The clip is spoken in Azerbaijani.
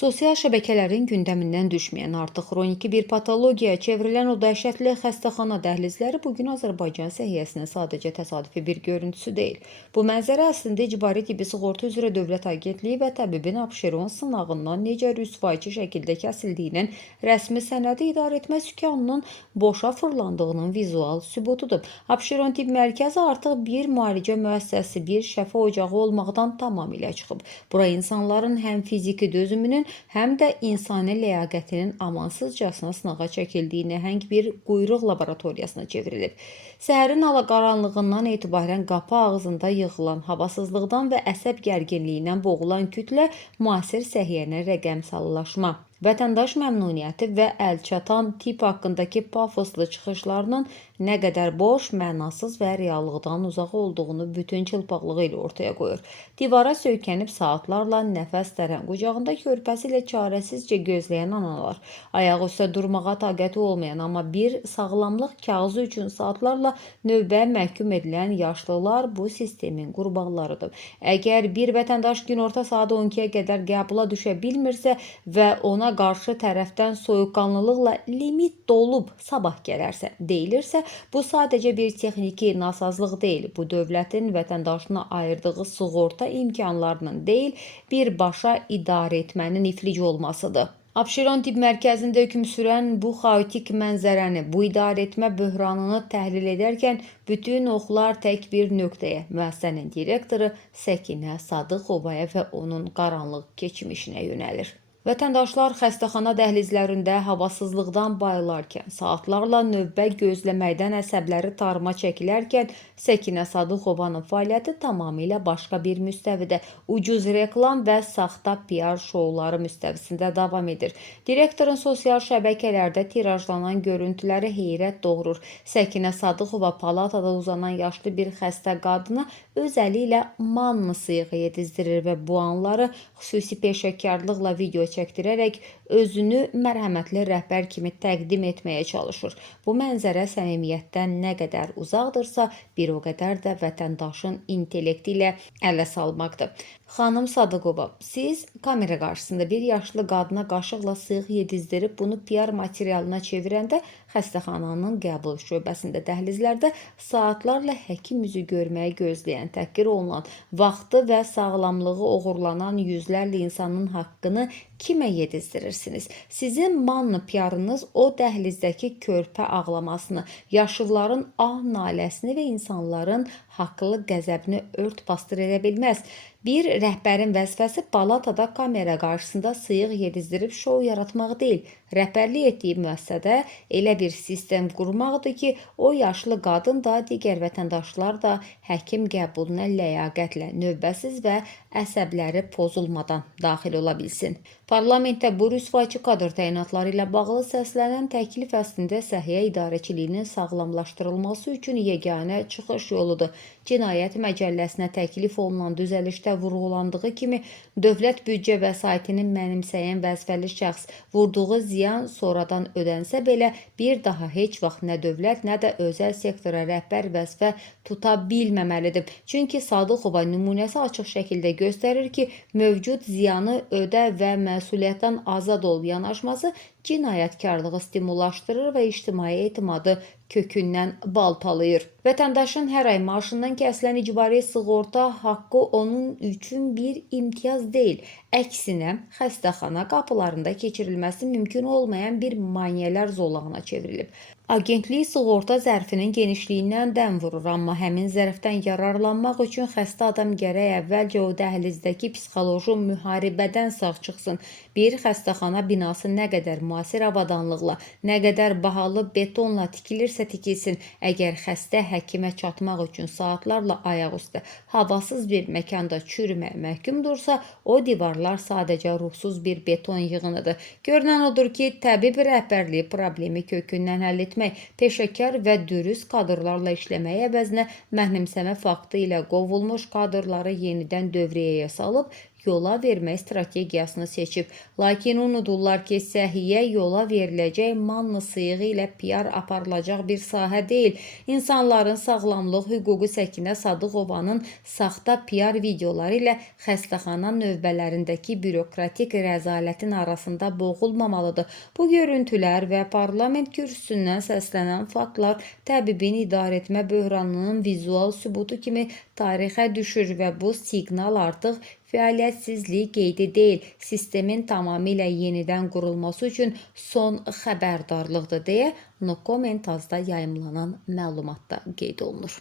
Sosial şəbəkələrin gündəmindən düşməyən, artıq xroniki bir patologiyaya çevrilən o dəhşətli xəstəxana dəhlizləri bugün Azərbaycan səhiyyəsinin sadəcə təsadüfi bir görüntüsü deyil. Bu mənzərə əslində icbari tibbi sığorta üzrə Dövlət Agentliyi və təbibin Abşeron sınağından necə rüsvayçı şəkildə kəsildiyinin rəsmi sənədi idarəetmə sükanının boşa fırlandığının vizual sübutudur. Abşeron Tibb Mərkəzi artıq bir müalicə müəssisəsi, bir şəfa ocağı olmaqdan tamamilə çıxıb. Bura insanların həm fiziki dözümünün, həm də insani ləyaqətinin amansızcasına sınağa çəkildiyi nəhəng bir quyruq laboratoriyasına çevrilib. Səhərin alaqaranlığından etibarən qapı ağzında yığılan, havasızlıqdan və əsəb gərginliyindən boğulan kütlə müasir səhiyyənin rəqəmsallaşma, vətəndaş məmnuniyyəti və əlçatan tibb haqqındakı pafoslu çıxışlarının nə qədər boş, mənasız və reallıqdan uzaq olduğunu bütün çılpaqlığı ilə ortaya qoyur. Divara söykənib saatlarla nəfəs dərən qucağında körpəsi ilə çarəsizcə gözləyən analar, ayaq üstə durmağa taqəti olmayan, amma bir sağlamlıq kağızı üçün saatlarla növbəyə məhkum edilən yaşlılar bu sistemin qurbanlarıdır. Əgər bir vətəndaş günorta saat 12-yə qədər qəbula düşə bilmirsə və ona qarşı tərəfdən soyuqqanlılıqla limit dolub sabah gələrsə deyilirsə, bu sadəcə bir texniki nasazlıq deyil, bu dövlətin vətəndaşına ayırdığı sığorta imkanlarının deyil, birbaşa idarə etmənin iflic olmasıdır. Abşeron Tibb Mərkəzində hökm sürən bu xaotik mənzərəni, bu idarəetmə böhranını təhlil edərkən bütün oxlar tək bir nöqtəyə, müəssisənin direktoru Səkinə Sadıqovaya və onun qaranlıq keçmişinə yönəlir. Vətəndaşlar xəstəxana dəhlizlərində havasızlıqdan bayılarkən, saatlarla növbə gözləməkdən əsəbləri tarıma çəkilərkən, Səkinə Sadıqovanın fəaliyyəti tamamilə başqa bir müstəvidə, ucuz reklam və saxta PR şouları müstəvisində davam edir. Direktorun sosial şəbəkələrdə tirajlanan görüntüləri heyrət doğurur. Səkinə Sadıqova palatada uzanan yaşlı bir xəstə qadına öz əli ilə manna sıyığı yedizdirir və bu anları xüsusi peşəkarlıqla video çəkdirərək özünü mərhəmətli rəhbər kimi təqdim etməyə çalışır. Bu mənzərə səmimiyyətdən nə qədər uzaqdırsa, bir o qədər də vətəndaşın intellekti ilə ələ salmaqdır. Xanım Sadıqova, siz kamera qarşısında bir yaşlı qadına qaşıqla sıyıq yedizdirib bunu PR materialına çevirəndə xəstəxananın qəbul şöbəsində dəhlizlərdə saatlarla həkim üzü görməyi gözləyən, təhqir olunan, vaxtı və sağlamlığı oğurlanan yüzlərlə insanın haqqını kimə yedizdirirsiniz? Sizin manlı PR-ınız o dəhlizdəki körpə ağlamasını, yaşlıların ah naləsini və insanların haqlı qəzəbini ört-basdır edə bilməz. Bir rəhbərin vəzifəsi palatada kamera qarşısında sıyıq yedizdirib şou yaratmaq deyil, rəhbərlik etdiyi müəssisədə elə bir sistem qurmaqdır ki, o yaşlı qadın da, digər vətəndaşlar da həkim qəbuluna ləyaqətlə, növbəsiz və əsəbləri pozulmadan daxil ola bilsin. Parlamentdə bu rüsvayçı kadr təyinatları ilə bağlı səslənən təklif əslində səhiyyə idarəçiliyinin sağlamlaşdırılması üçün yeganə çıxış yoludur. Cinayət Məcəlləsinə təklif olunan düzəlişdə vurğulandığı kimi, dövlət büdcə vəsaitini mənimsəyən vəzifəli şəxs vurduğu ziyan sonradan ödənsə belə bir daha heç vaxt nə dövlət, nə də özəl sektora rəhbər vəzifə tuta bilməməlidir. Çünki Sadıqova nümunəsi açıq şəkildə göstərir ki, mövcud ziyanı ödə və məsuliyyətdən azad ol yanaşması cinayətkarlığı stimullaşdırır və ictimai etimadı kökündən baltalayır. Vətəndaşın hər ay maaşından kəsilən icbari sığorta haqqı onun üçün bir imtiyaz deyil. Əksinə, xəstəxana qapılarında keçirilməsi mümkün olmayan bir maneələr zolağına çevrilib. Agentlik sığorta zərfinin genişliyindən dəm vurur, amma həmin zərfdən yararlanmaq üçün xəstə adam gərək əvvəlcə o dəhlizdəki psixoloji müharibədən sağ çıxsın. Bir xəstəxana binası nə qədər müasir avadanlıqla, nə qədər bahalı betonla tikilirsə tikilsin, əgər xəstə həkimə çatmaq üçün saatlarla ayaq üstə havasız bir məkanda çürüməyə məhkumdursa, o divarlar sadəcə ruhsuz bir beton yığınıdır. Görünən odur ki, təbib rəhbərliyi problemi kökündən həll etmək, peşəkar və dürüst kadrlarla işləməyə əvəzinə mənimsəmə faktı ilə qovulmuş kadrları yenidən dövriyyəyə salıb, yola vermə strategiyasını seçib. Lakin unudurlar ki, səhiyyə yola veriləcək manna sıyığı ilə PR aparılacaq bir sahə deyil. İnsanların sağlamlıq hüququ Səkinə Sadıqovanın saxta PR videoları ilə xəstəxana növbələrindəki bürokratik rəzalətin arasında boğulmamalıdır. Bu görüntülər və parlament kürsüsündən səslənən faktlar təbibin idarəetmə böhranının vizual sübutu kimi tarixə düşür və bu siqnal artıq fəaliyyətsizlik qeydi deyil, sistemin tamamilə yenidən qurulması üçün son xəbərdarlıqdır deyə No Comment azda yayımlanan məlumatda qeyd olunur.